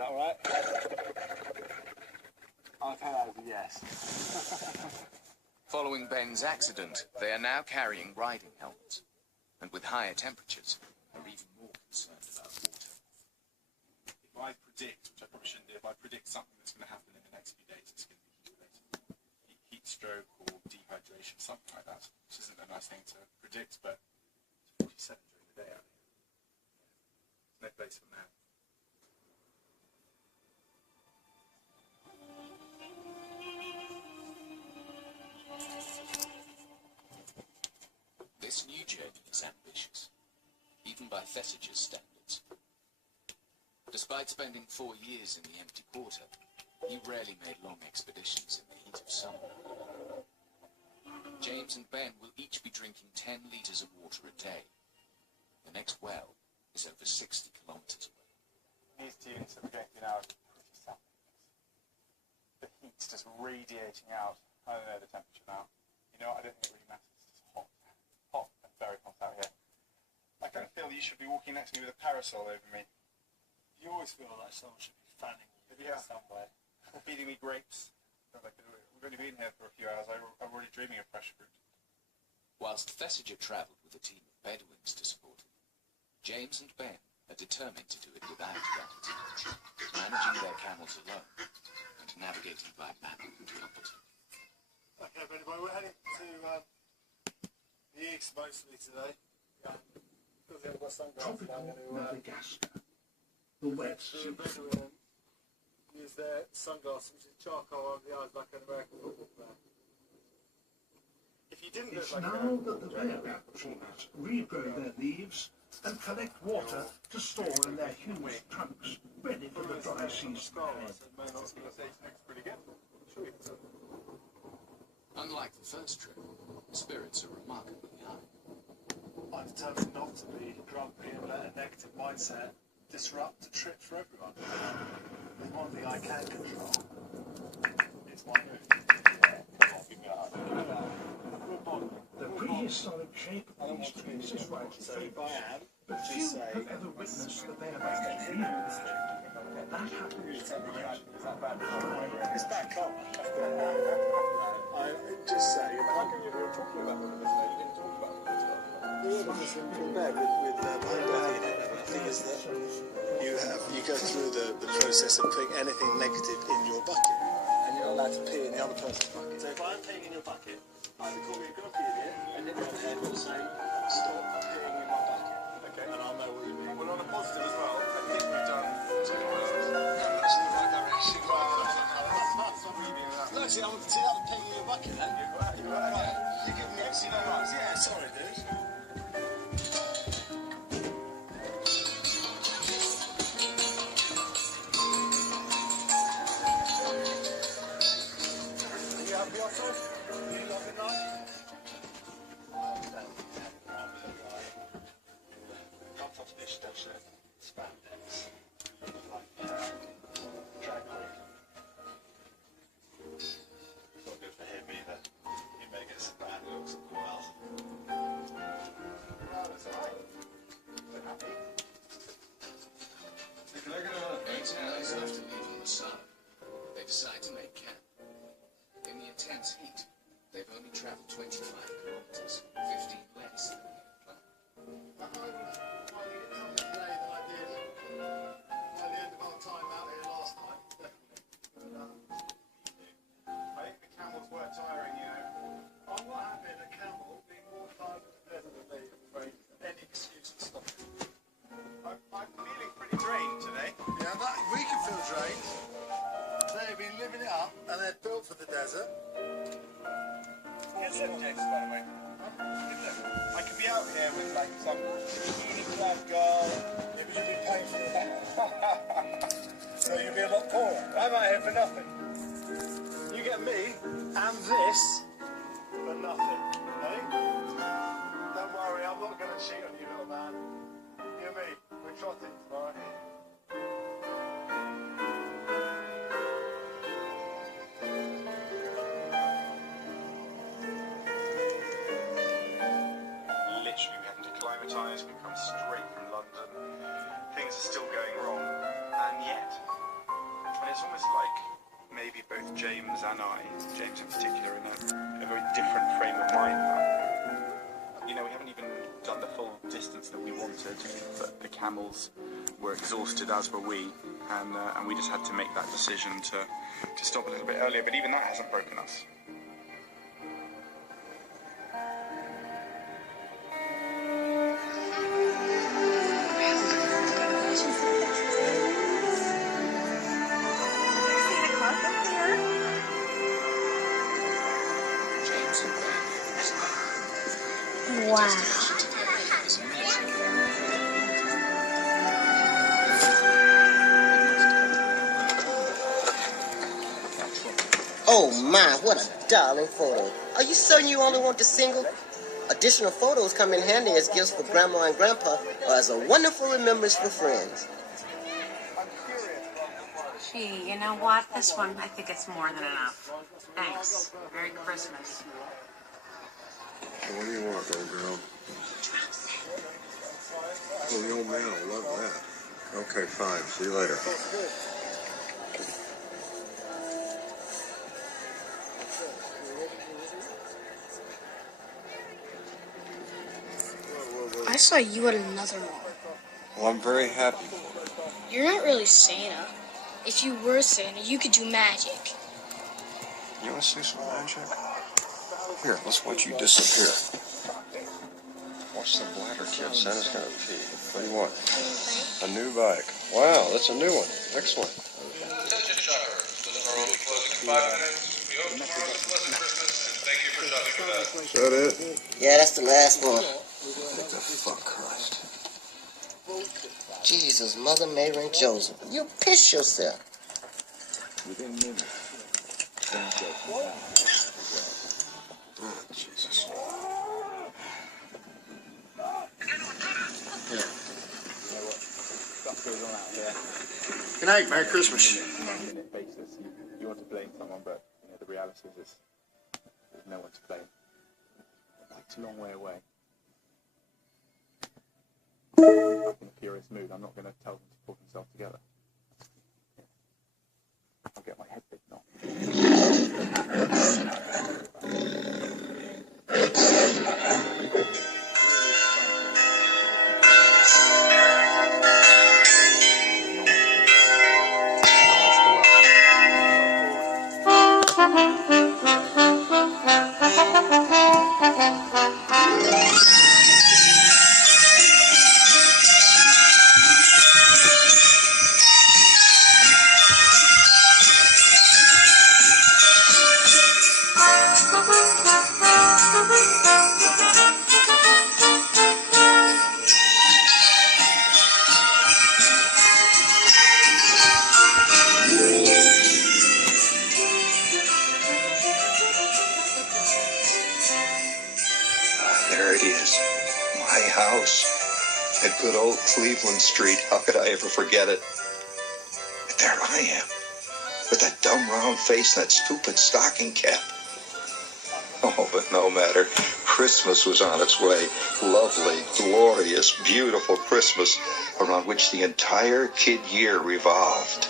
that alright? I'll tell that as a yes. Following Ben's accident, they are now carrying riding helmets, and with higher temperatures, are even more concerned about water. If I predict, which I probably shouldn't do, if I predict something that's going to happen in the next few days, it's going to be heat-related. Heat stroke or dehydration, something like that. Which isn't a nice thing to predict, but it's 47 during the day out here. There's no place for now. This new journey is ambitious, even by Thesiger's standards. Despite spending 4 years in the empty quarter, he rarely made long expeditions in the heat of summer. James and Ben will each be drinking 10 litres of water a day. The next well is over 60 kilometres away. These two units that we're going through now are pretty something. The heat's just radiating out. I don't know the temperature now. You know what, I don't think it really matters. Hot and very hot out here. I kind of feel that you should be walking next to me with a parasol over me. You always feel like someone should be fanning you somewhere. Feeding me grapes. We've only been here for a few hours. I'm already dreaming of fresh fruit. Whilst Thesiger travelled with a team of Bedouins to support him, James and Ben are determined to do it without gratitude, managing their camels alone and navigating by map and compass. Okay, everybody, we're heading to the east mostly today. Because they've got sunglasses, I'm going to the wet Bedouin use their sunglasses, which is charcoal over the eyes like an American football player. If you didn't look It's like now that the baobab trees regrow their leaves and collect water to store in their huge trunks, ready for the dry season ahead. Unlike the first trip, spirits are remarkably high. I'm determined not to be grumpy and let a negative mindset disrupt the trip for everyone. There's one thing I can control. It's my mood. The prehistoric shape of these trees is right to famous, but few have ever witnessed that they have actually been magic. That happens It's back on. I just say, How come you were talking about all of this? You didn't talk about all of this. because in bed with mind body in it, and the thing is that you go through the process of putting anything negative in your bucket, and you're not allowed to pee in the other person's bucket. So if I'm peeing in your bucket, either call me a grumpy idiot and hit me on the head or say, stop peeing in my bucket. Okay. And I'll know what you mean. Well, on a positive as well, I think we've done 2 miles. That's in the right direction. That's not really that. Look, see, I'm peeing in your bucket then. You're giving me extra rights. Yeah, sorry, dude. Decide to make camp. In the intense heat, they've only travelled 25 kilometres, 15 less than they had planned. Today than I did by the end of our time out here last night, definitely. I think the camels were tiring, you know. I'm not happy that camel being more tired of the desert than me, I'm afraid. Any excuse to stop it. I'm feeling pretty drained today. Yeah, we can feel drained. They've been living it up and they're built for the desert. Good look, James, by the way. Good look. I could be out here with like some bikini clad girl. Yeah, but you'd be paying for that. So you'd be a lot poorer. I'm out here for nothing. You get me and this for nothing, eh? Don't worry, I'm not going to cheat on you, little man. You and me, we're trotting tomorrow. Literally, we haven't acclimatised. We've come straight from London. Things are still going wrong. And yet, James and I, James in particular, in a very different frame of mind now. You know, we haven't even done the full distance that we wanted, but the camels were exhausted, as were we, and we just had to make that decision to stop a little bit earlier, but even that hasn't broken us. James and Ben Wow. is a military Oh my, what a darling photo. Are you certain you only want the single? Additional photos come in handy as gifts for grandma and grandpa or as a wonderful remembrance for friends. Gee, you know what? This one, I think it's more than enough. Thanks. Merry Christmas. What do you want, old girl? Oh, the old man will love that. Okay, fine. See you later. I saw you at another mall. Well, I'm very happy for it. You're not really Santa. If you were Santa, you could do magic. You want to see some magic? Here, let's watch you disappear. Watch the bladder, kid. Santa's gonna pee. What do you want? A new bike. Wow, that's a new one. Excellent. Attention shoppers. The store will be closing in 5 minutes. We hope tomorrow is a pleasant Christmas, and thank you for shopping with us. Is that it? Yeah, that's the last one. Thank the fuck Christ. Jesus, Mother Mary and Joseph. You piss yourself. Within minutes, things go from that. Oh, Jesus. You know what? Stuff goes on out there. Good night. Merry Christmas. On a minute basis, you want to blame someone, but you know, the reality is there's no one to blame. It's a long way away. I'm in a furious mood. I'm not going to tell them to pull themselves together. I'll get my head bitten off. There it is, my house at good old Cleveland Street. How could I ever forget it? But there I am, with that dumb round face and that stupid stocking cap. Oh, but no matter. Christmas was on its way. Lovely, glorious, beautiful Christmas around which the entire kid year revolved.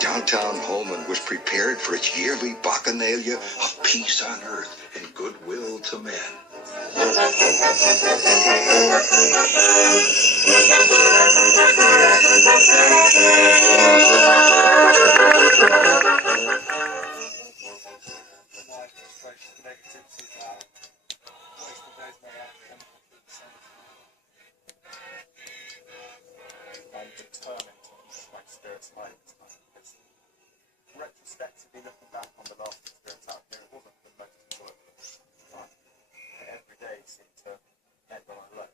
Downtown Holman was prepared for its yearly bacchanalia of peace on earth and goodwill to men. I'm determined to keep my spirits high this time, because retrospectively looking back on the last experience out here, it wasn't the most enjoyable time. Every day seemed to end on a low.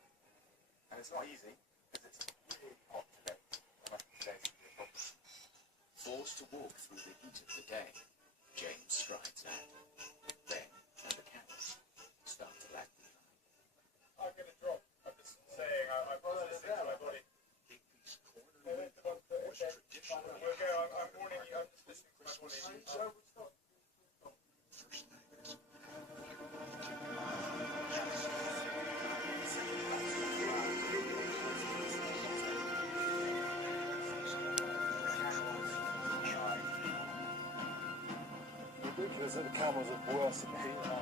And it's not easy, because it's really hot today. And I think today's going to be a problem. Forced to walk through the heat of the day, James strides out. Ben and the camels start to lag behind. I'm going to drop. I'm just saying. because the cameras are worse than the heat than I am.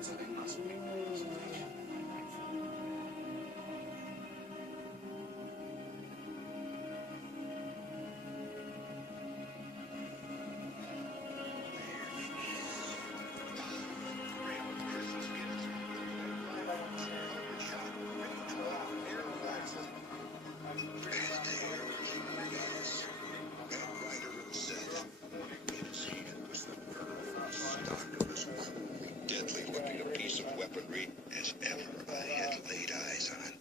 So they must make their presentation. Deadly looking a piece of weaponry as ever I had laid eyes on.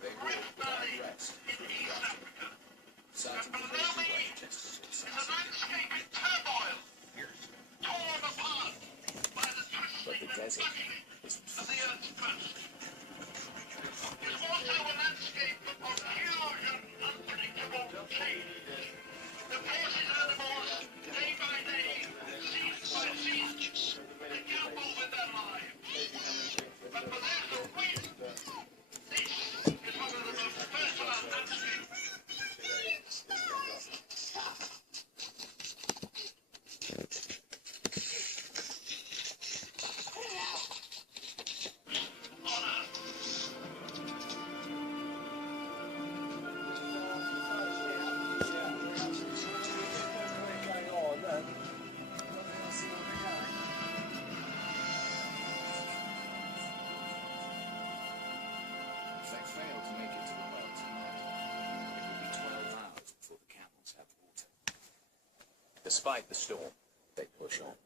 They walk without rest through the Africa, citing the major way just as but the desert isn't finished. If they fail to make it to the well tonight, it will be 12 hours before the camels have water. Despite the storm, they push on.